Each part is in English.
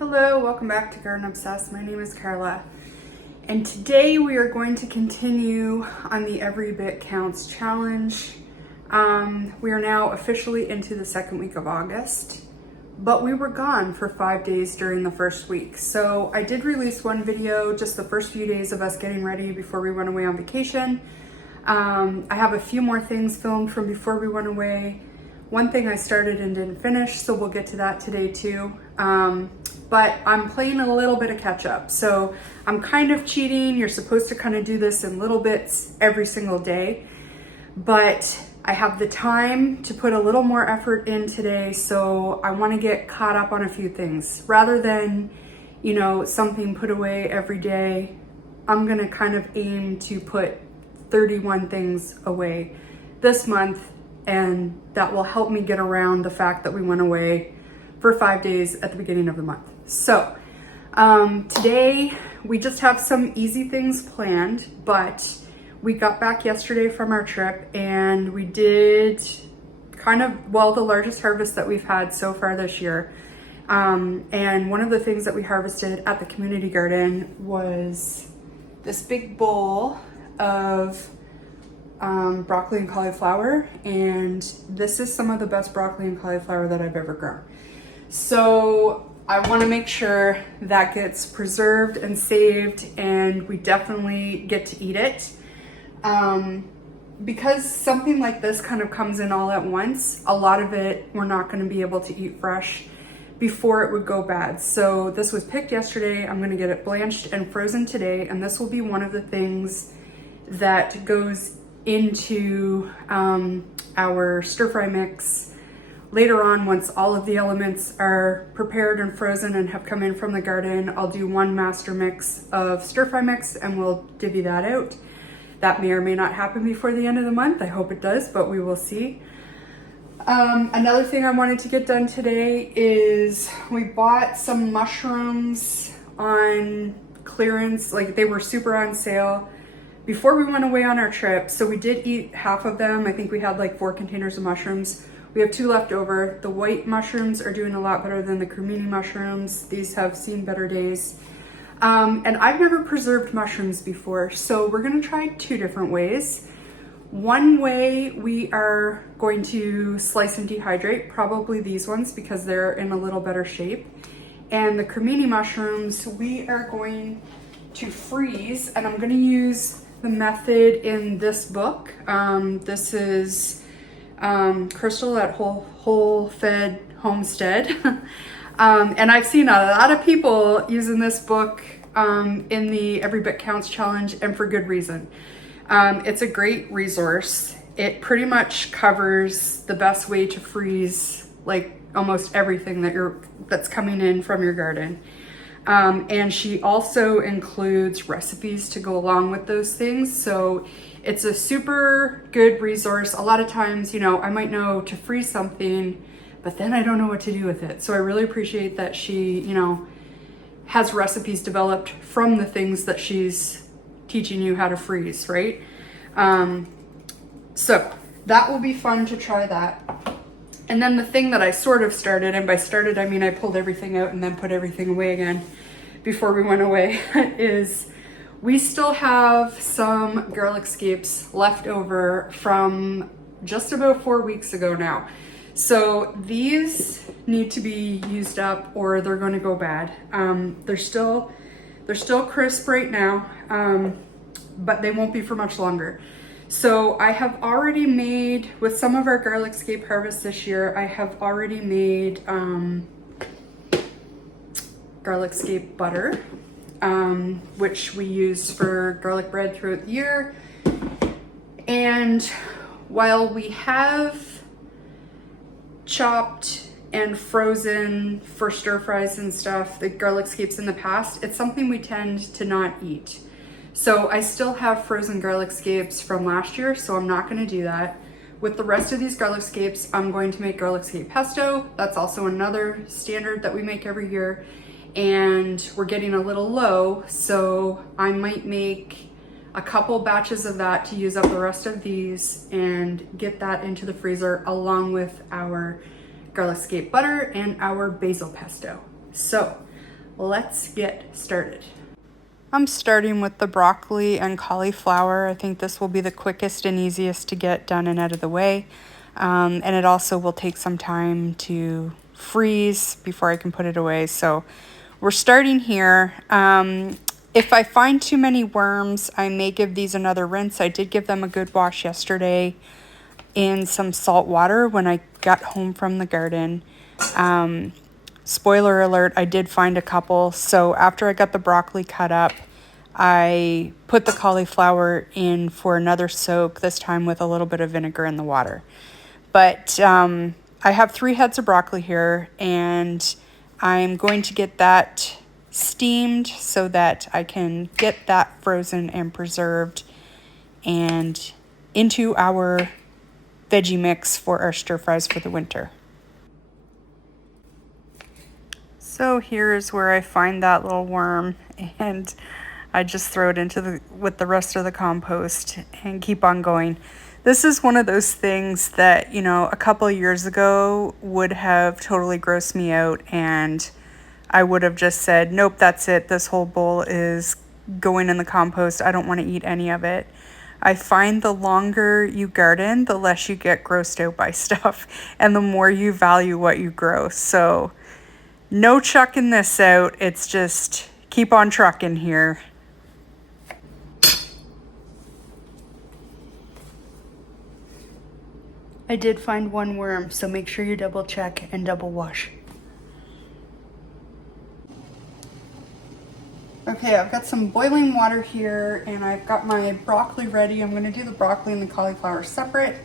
Hello, welcome back to Garden Obsessed. My name is Carla, and today we are going to continue on the Every Bit Counts challenge. We are now officially into the second week of August, but we were gone for 5 days during the first week. So I did release one video, just the first few days of us getting ready before we went away on vacation. I have a few more things filmed from before we went away. One thing I started and didn't finish, so we'll get to that today too. But I'm playing a little bit of catch up. So I'm kind of cheating. You're supposed to kind of do this in little bits every single day, but I have the time to put a little more effort in today. So I want to get caught up on a few things rather than, something put away every day. I'm going to kind of aim to put 31 things away this month, and that will help me get around the fact that we went away for 5 days at the beginning of the month. So today we just have some easy things planned, but we got back yesterday from our trip and we did the largest harvest that we've had so far this year. And one of the things that we harvested at the community garden was this big bowl of broccoli and cauliflower, and this is some of the best broccoli and cauliflower that I've ever grown. So I want to make sure that gets preserved and saved, and we definitely get to eat it. Because something like this kind of comes in all at once, a lot of it we're not going to be able to eat fresh before it would go bad. So this was picked yesterday. I'm going to get it blanched and frozen today, and this will be one of the things that goes into our stir fry mix later on. Once all of the elements are prepared and frozen and have come in from the garden, I'll do one master mix of stir fry mix and we'll divvy that out. That may or may not happen before the end of the month. I hope it does, but we will see. Another thing I wanted to get done today is we bought some mushrooms on clearance. Like, they were super on sale before we went away on our trip. So we did eat half of them. I think we had like 4 containers of mushrooms. We have 2 left over. The white mushrooms are doing a lot better than the cremini mushrooms. These have seen better days. And I've never preserved mushrooms before, so we're gonna try 2 different ways. One way, we are going to slice and dehydrate, probably these ones because they're in a little better shape. And the cremini mushrooms, we are going to freeze, and I'm gonna use the method in this book. This is Crystal at Whole Fed Homestead. And I've seen a lot of people using this book in the Every Bit Counts challenge, and for good reason. It's a great resource. It pretty much covers the best way to freeze like almost everything that's coming in from your garden. And she also includes recipes to go along with those things. So it's a super good resource. A lot of times, I might know to freeze something, but then I don't know what to do with it. So I really appreciate that she, has recipes developed from the things that she's teaching you how to freeze, right? So that will be fun to try that. And then the thing that I sort of started, and by started, I mean I pulled everything out and then put everything away again before we went away, is we still have some garlic scapes left over from just about 4 weeks ago now. So these need to be used up or they're going to go bad. They're still crisp right now, but they won't be for much longer. So I have already made, with some of our garlic scape harvests this year, I have already made garlic scape butter, which we use for garlic bread throughout the year. And while we have chopped and frozen for stir fries and stuff the garlic scapes in the past, it's something we tend to not eat. So I still have frozen garlic scapes from last year, so I'm not going to do that. With the rest of these garlic scapes, I'm going to make garlic scape pesto. That's also another standard that we make every year, and we're getting a little low, so I might make a couple batches of that to use up the rest of these and get that into the freezer along with our garlic scape butter and our basil pesto. So let's get started. I'm starting with the broccoli and cauliflower. I think this will be the quickest and easiest to get done and out of the way. And it also will take some time to freeze before I can put it away. So we're starting here. If I find too many worms, I may give these another rinse. I did give them a good wash yesterday in some salt water when I got home from the garden. Spoiler alert, I did find a couple. So after I got the broccoli cut up, I put the cauliflower in for another soak, this time with a little bit of vinegar in the water. But I have 3 heads of broccoli here, and I'm going to get that steamed so that I can get that frozen and preserved and into our veggie mix for our stir fries for the winter. So here's where I find that little worm, and I just throw it with the rest of the compost and keep on going. This is one of those things that, you know, a couple of years ago would have totally grossed me out, and I would have just said, nope, that's it. This whole bowl is going in the compost. I don't want to eat any of it. I find the longer you garden, the less you get grossed out by stuff, and the more you value what you grow. So no chucking this out. It's just keep on trucking here. I did find one worm, so make sure you double check and double wash. Okay, I've got some boiling water here, and I've got my broccoli ready. I'm going to do the broccoli and the cauliflower separate.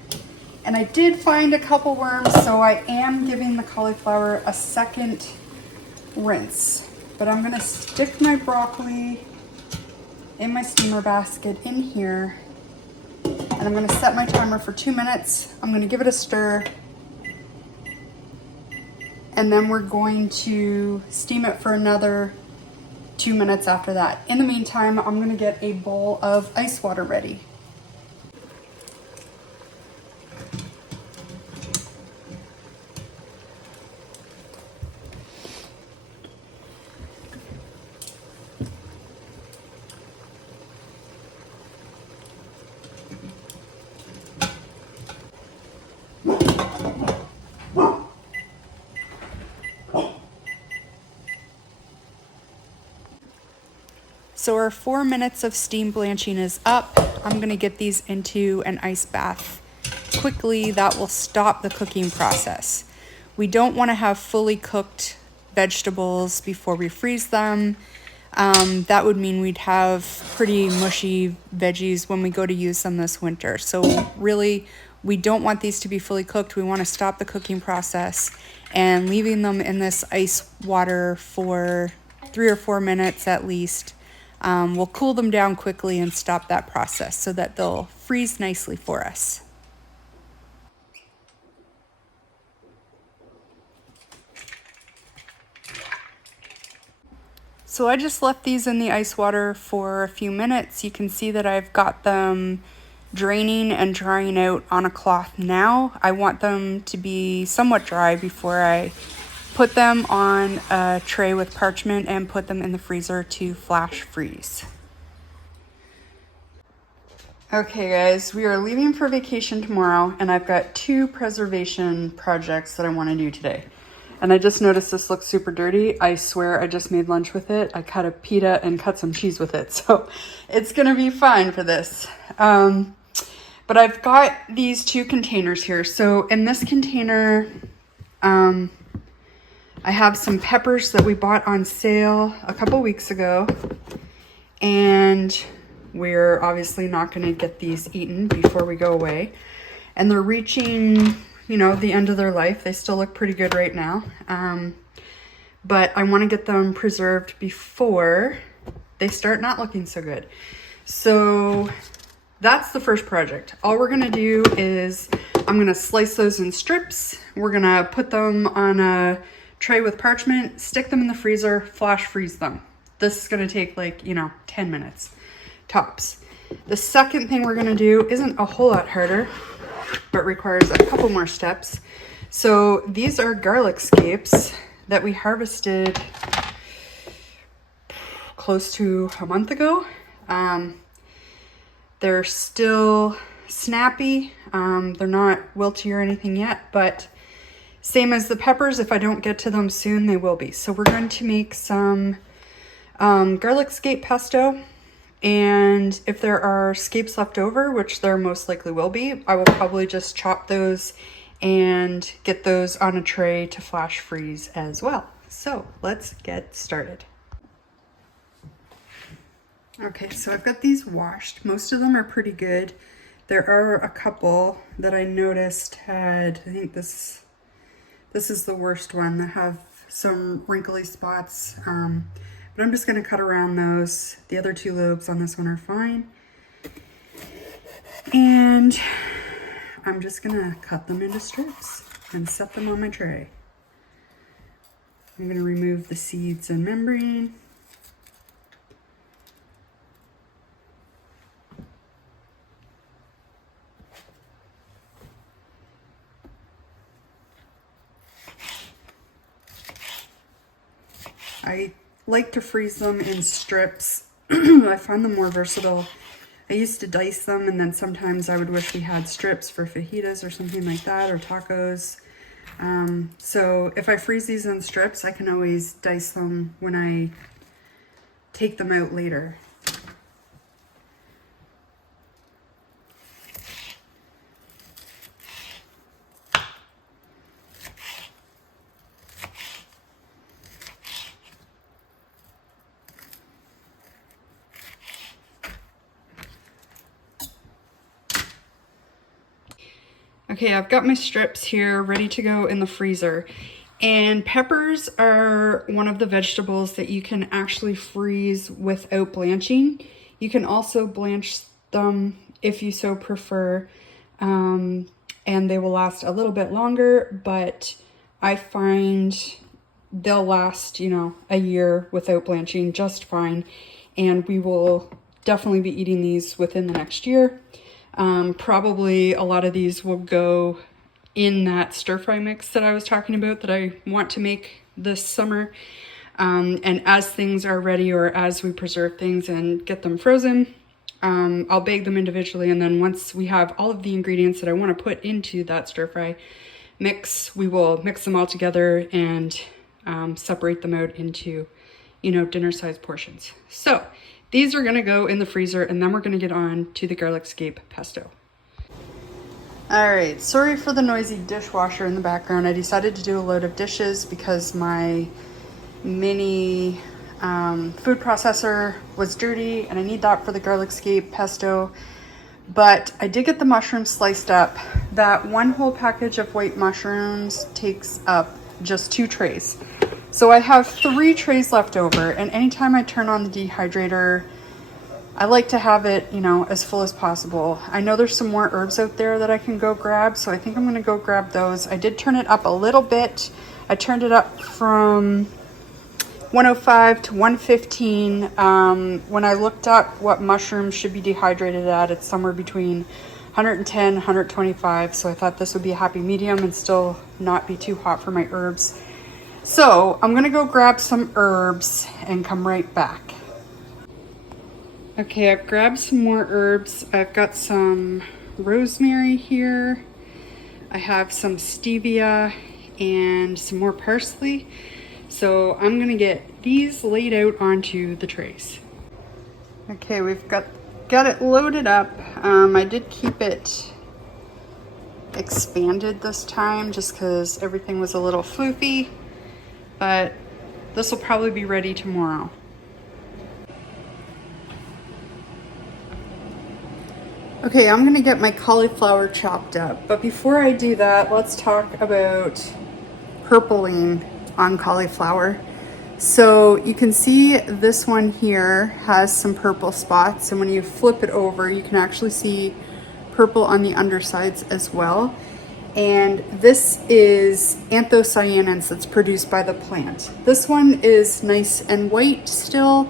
And I did find a couple worms, so I am giving the cauliflower a second rinse. But I'm going to stick my broccoli in my steamer basket in here, and I'm going to set my timer for 2 minutes. I'm going to give it a stir, and then we're going to steam it for another 2 minutes after that. In the meantime, I'm going to get a bowl of ice water ready. So our 4 minutes of steam blanching is up. I'm going to get these into an ice bath quickly. That will stop the cooking process. We don't want to have fully cooked vegetables before we freeze them. That would mean we'd have pretty mushy veggies when we go to use them this winter. So really, we don't want these to be fully cooked. We want to stop the cooking process, and leaving them in this ice water for 3 or 4 minutes at least will cool them down quickly and stop that process so that they'll freeze nicely for us. So I just left these in the ice water for a few minutes. You can see that I've got them draining and drying out on a cloth now. I want them to be somewhat dry before I put them on a tray with parchment and put them in the freezer to flash freeze. Okay guys, we are leaving for vacation tomorrow, and I've got 2 preservation projects that I want to do today. And I just noticed this looks super dirty. I swear I just made lunch with it. I cut a pita and cut some cheese with it, so it's gonna be fine for this. But I've got these 2 containers here. So in this container, I have some peppers that we bought on sale a couple weeks ago, and we're obviously not going to get these eaten before we go away. And they're reaching, you know, the end of their life. They still look pretty good right now. But I want to get them preserved before they start not looking so good. So that's the first project. All we're going to do is I'm going to slice those in strips. We're going to put them on a tray with parchment, stick them in the freezer, flash freeze them. This is going to take like, 10 minutes tops. The second thing we're going to do isn't a whole lot harder, but requires a couple more steps. So these are garlic scapes that we harvested close to a month ago. They're still snappy. They're not wilty or anything yet, but same as the peppers, if I don't get to them soon, they will be. So we're going to make some garlic scape pesto. And if there are scapes left over, which there most likely will be, I will probably just chop those and get those on a tray to flash freeze as well. So let's get started. Okay, so I've got these washed. Most of them are pretty good. There are a couple that I noticed had, I think this is the worst one, that have some wrinkly spots. But I'm just gonna cut around those. The other two lobes on this one are fine. And I'm just gonna cut them into strips and set them on my tray. I'm gonna remove the seeds and membrane. I like to freeze them in strips. I find them more versatile. I used to dice them, and then sometimes I would wish we had strips for fajitas or something like that, or tacos. So if I freeze these in strips, I can always dice them when I take them out later. Okay, I've got my strips here ready to go in the freezer. And peppers are one of the vegetables that you can actually freeze without blanching. You can also blanch them if you so prefer, and they will last a little bit longer, but I find they'll last, you know, a year without blanching just fine. And we will definitely be eating these within the next year. Probably a lot of these will go in that stir fry mix that I was talking about that I want to make this summer. And as things are ready, or as we preserve things and get them frozen, I'll bag them individually. And then once we have all of the ingredients that I want to put into that stir fry mix, we will mix them all together and separate them out into, you know, dinner sized portions. So these are gonna go in the freezer, and then we're gonna get on to the garlic scape pesto. All right, sorry for the noisy dishwasher in the background. I decided to do a load of dishes because my mini food processor was dirty, and I need that for the garlic scape pesto. But I did get the mushrooms sliced up. That one whole package of white mushrooms takes up just 2 trays. So I have 3 trays left over, and anytime I turn on the dehydrator, I like to have it, you know, as full as possible. I know there's some more herbs out there that I can go grab, so I think I'm gonna go grab those. I did turn it up a little bit. I turned it up from 105 to 115. When I looked up what mushrooms should be dehydrated at, it's somewhere between 110, 125. So I thought this would be a happy medium and still not be too hot for my herbs. So I'm gonna go grab some herbs and come right back. Okay, I've grabbed some more herbs. I've got some rosemary here. I have some stevia and some more parsley. So I'm gonna get these laid out onto the trays. Okay, we've got it loaded up. I did keep it expanded this time just because everything was a little floofy, but this will probably be ready tomorrow. Okay, I'm gonna get my cauliflower chopped up, but before I do that, let's talk about purpling on cauliflower. So you can see this one here has some purple spots, and when you flip it over, you can actually see purple on the undersides as well. And this is anthocyanins that's produced by the plant. This one is nice and white still.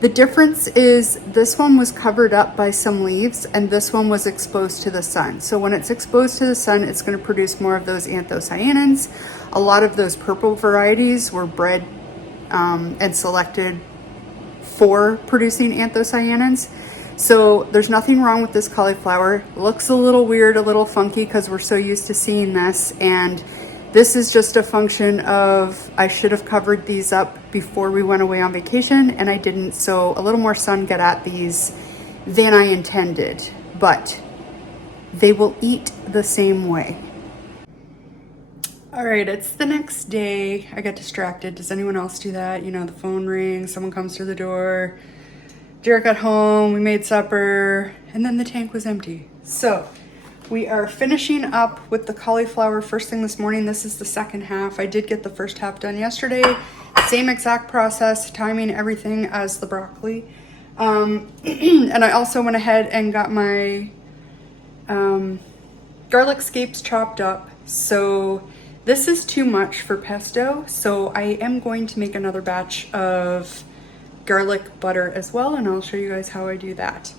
The difference is this one was covered up by some leaves and this one was exposed to the sun. So when it's exposed to the sun, it's going to produce more of those anthocyanins. A lot of those purple varieties were bred and selected for producing anthocyanins. So there's nothing wrong with this cauliflower. Looks a little weird, a little funky because we're so used to seeing this. And this is just a function of, I should have covered these up before we went away on vacation and I didn't. So a little more sun got at these than I intended, but they will eat the same way. All right, it's the next day. I got distracted. Does anyone else do that? You know, the phone rings, someone comes through the door. Derek got home, we made supper, and then the tank was empty. So we are finishing up with the cauliflower first thing this morning. This is the second half. I did get the first half done yesterday. Same exact process, timing, everything as the broccoli. And I also went ahead and got my garlic scapes chopped up. So this is too much for pesto, so I am going to make another batch of garlic butter as well, and I'll show you guys how I do that.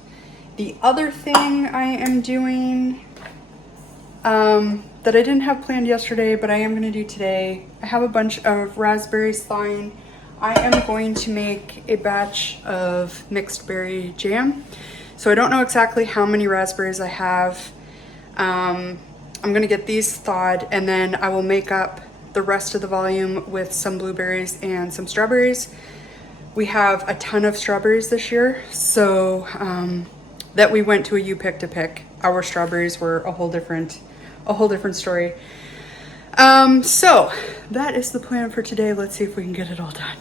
The other thing I am doing that I didn't have planned yesterday, but I am going to do today, I have a bunch of raspberries thawing. I am going to make a batch of mixed berry jam. So I don't know exactly how many raspberries I have. I'm gonna get these thawed and then I will make up the rest of the volume with some blueberries and some strawberries. We have a ton of strawberries this year, so that we went to a U-Pick to pick. Our strawberries were a whole different story. So that is the plan for today. Let's see if we can get it all done.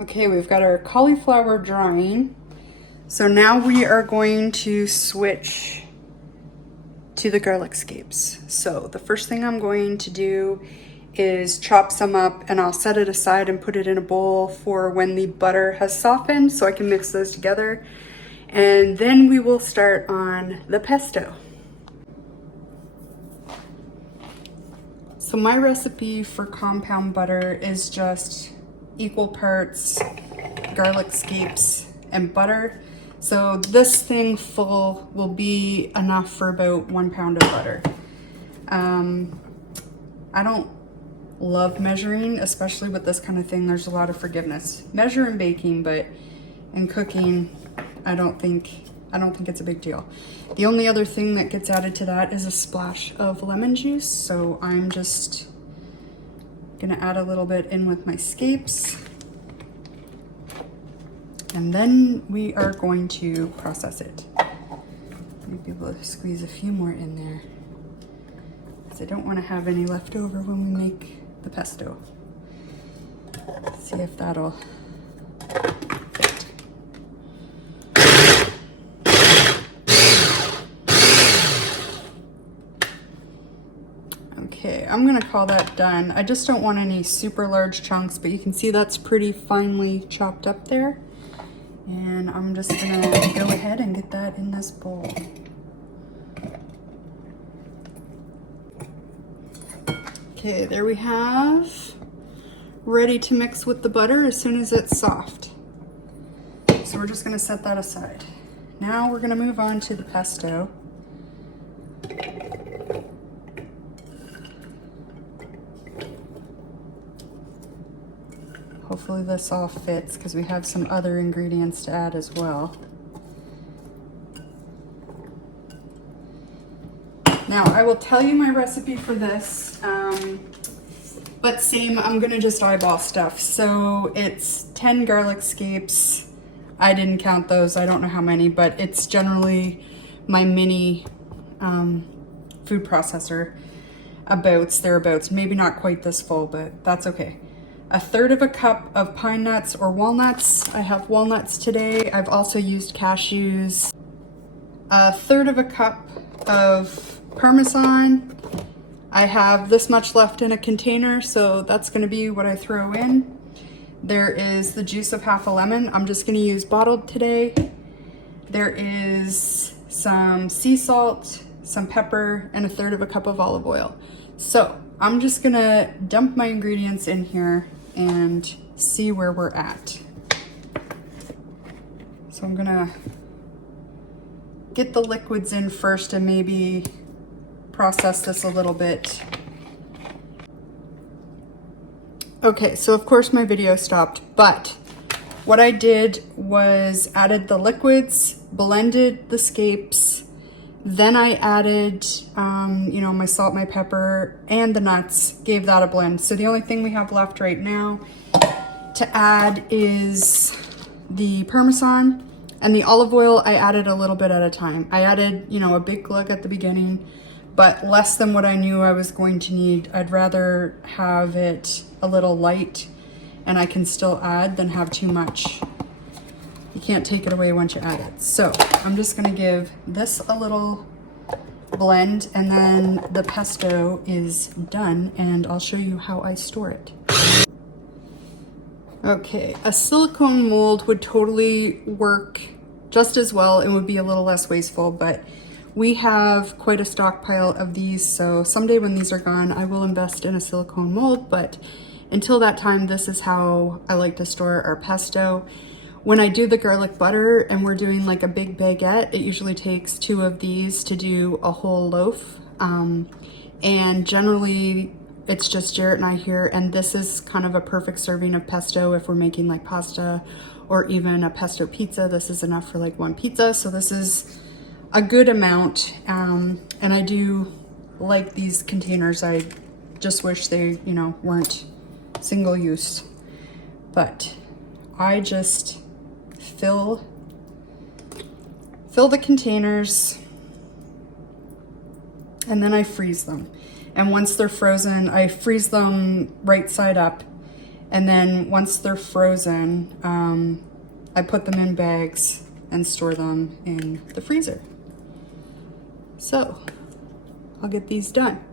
Okay, we've got our cauliflower drying. So now we are going to switch to the garlic scapes. So the first thing I'm going to do is chop some up and I'll set it aside and put it in a bowl for when the butter has softened so I can mix those together. And then we will start on the pesto. So my recipe for compound butter is just equal parts garlic scapes and butter. So this thing full will be enough for about 1 pound of butter. I don't love measuring, especially with this kind of thing. There's a lot of forgiveness. Measure in baking, but in cooking, I don't think it's a big deal. The only other thing that gets added to that is a splash of lemon juice. So I'm just gonna add a little bit in with my scapes. And then we are going to process it. Might be able to squeeze a few more in there, because I don't want to have any left over when we make the pesto. Let's see if that'll fit. Okay, I'm gonna call that done. I just don't want any super large chunks, but you can see that's pretty finely chopped up there. And I'm just gonna go ahead and get that in this bowl. Okay, there we have, ready to mix with the butter as soon as it's soft. So we're just gonna set that aside. Now we're gonna move on to the pesto. Hopefully this all fits because we have some other ingredients to add as well. Now I will tell you my recipe for this, but same, I'm gonna just eyeball stuff. So it's 10 garlic scapes. I didn't count those, I don't know how many, but it's generally my mini food processor, thereabouts, maybe not quite this full, but that's okay. 1/3 of a cup of pine nuts or walnuts. I have walnuts today. I've also used cashews. 1/3 of a cup of Parmesan. I have this much left in a container, so that's gonna be what I throw in. There is the juice of half a lemon. I'm just gonna use bottled today. There is some sea salt, some pepper, and 1/3 of a cup of olive oil. So I'm just gonna dump my ingredients in here and see where we're at. So I'm gonna get the liquids in first and maybe process this a little bit. Okay, so of course my video stopped, but what I did was added the liquids, blended the scapes, then I added, you know, my salt, my pepper, and the nuts, gave that a blend. So the only thing we have left right now to add is the Parmesan, and the olive oil I added a little bit at a time. I added, you know, a big glug at the beginning, but less than what I knew I was going to need. I'd rather have it a little light and I can still add than have too much. You can't take it away once you add it. So I'm just gonna give this a little blend, and then the pesto is done and I'll show you how I store it. Okay, a silicone mold would totally work just as well and would be a little less wasteful, but we have quite a stockpile of these, so someday when these are gone, I will invest in a silicone mold, but until that time, this is how I like to store our pesto. When I do the garlic butter and we're doing like a big baguette, it usually takes 2 of these to do a whole loaf. And generally it's just Jarrett and I here, and this is kind of a perfect serving of pesto if we're making like pasta or even a pesto pizza. This is enough for like 1 pizza, so this is a good amount. And I do like these containers. I just wish they, you know, weren't single use, but I just fill the containers and then I freeze them. And once they're frozen, I freeze them right side up, and then once they're frozen, I put them in bags and store them in the freezer. So I'll get these done.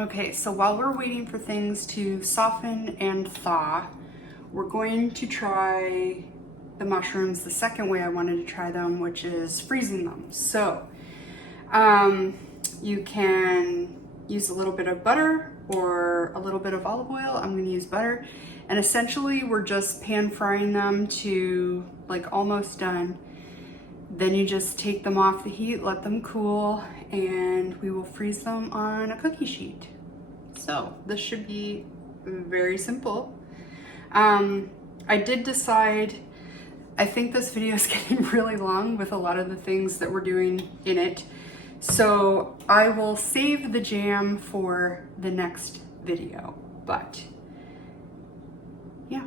Okay, so while we're waiting for things to soften and thaw, we're going to try the mushrooms the second way I wanted to try them, which is freezing them. So you can use a little bit of butter or a little bit of olive oil. I'm gonna use butter. And essentially we're just pan frying them to like almost done. Then you just take them off the heat, let them cool, and we will freeze them on a cookie sheet. So this should be very simple. I did decide, I think this video is getting really long with a lot of the things that we're doing in it. So I will save the jam for the next video, but yeah.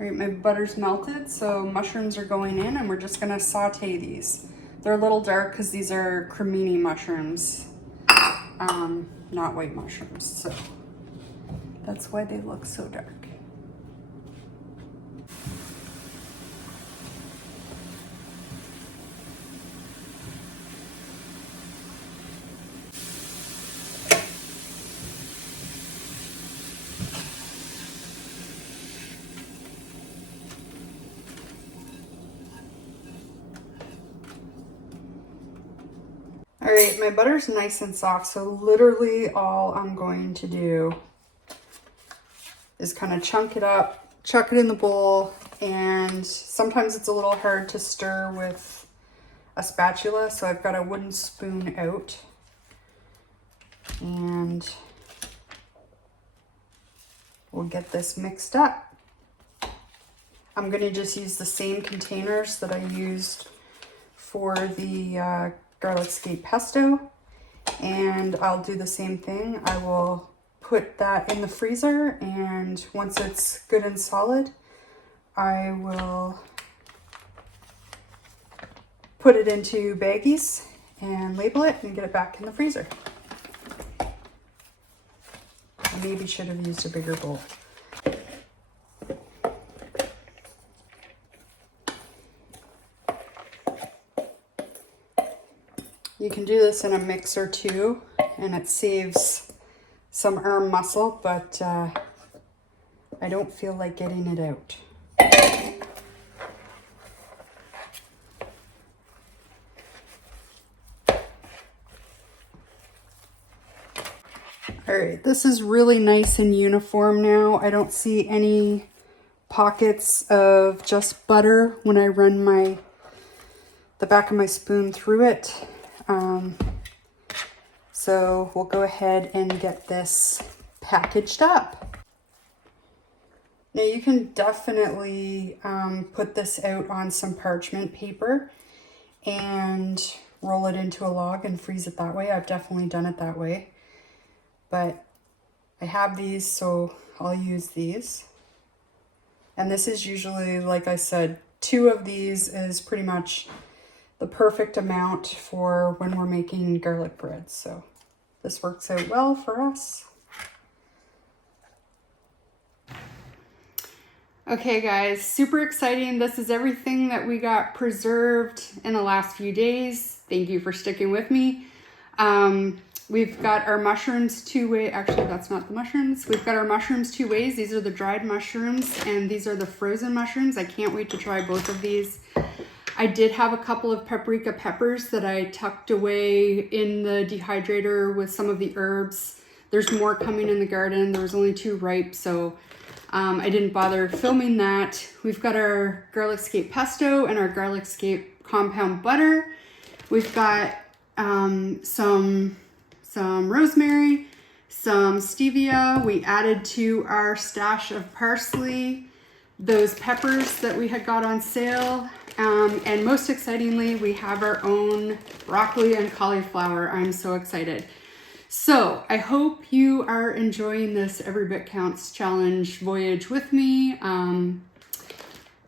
All right, my butter's melted, so mushrooms are going in and we're just gonna saute these. They're a little dark because these are cremini mushrooms, not white mushrooms, so that's why they look so dark. All right, my butter's nice and soft, so literally all I'm going to do is kind of chunk it up, chuck it in the bowl, and sometimes it's a little hard to stir with a spatula, so I've got a wooden spoon out. And we'll get this mixed up. I'm gonna just use the same containers that I used for the garlic scape pesto, and I'll do the same thing. I will put that in the freezer, and once it's good and solid, I will put it into baggies and label it and get it back in the freezer. I maybe should have used a bigger bowl. You can do this in a mixer too, and it saves some arm muscle, but I don't feel like getting it out. This is really nice and uniform now. I don't see any pockets of just butter when I run the back of my spoon through it. So we'll go ahead and get this packaged up. Now you can definitely put this out on some parchment paper and roll it into a log and freeze it that way. I've definitely done it that way. But I have these, so I'll use these. And this is usually, like I said, 2 of these is pretty much the perfect amount for when we're making garlic bread. So this works out well for us. Okay guys, super exciting. This is everything that we got preserved in the last few days. Thank you for sticking with me. We've got our mushrooms 2 ways. Actually, that's not the mushrooms. We've got our mushrooms 2 ways. These are the dried mushrooms and these are the frozen mushrooms. I can't wait to try both of these. I did have a couple of paprika peppers that I tucked away in the dehydrator with some of the herbs. There's more coming in the garden. There was only 2 ripe, so I didn't bother filming that. We've got our garlic scape pesto and our garlic scape compound butter. We've got some rosemary, some stevia. We added to our stash of parsley, those peppers that we had got on sale. And most excitingly, we have our own broccoli and cauliflower. I'm so excited. So I hope you are enjoying this Every Bit Counts challenge voyage with me.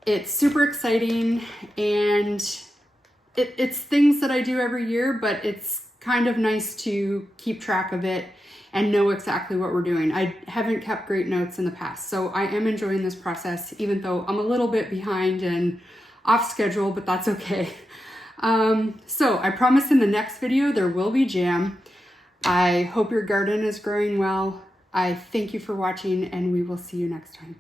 It's super exciting, and it's things that I do every year, but it's kind of nice to keep track of it and know exactly what we're doing. I haven't kept great notes in the past, so I am enjoying this process, even though I'm a little bit behind and off schedule, but that's okay. So I promise in the next video there will be jam. I hope your garden is growing well. I thank you for watching, and we will see you next time.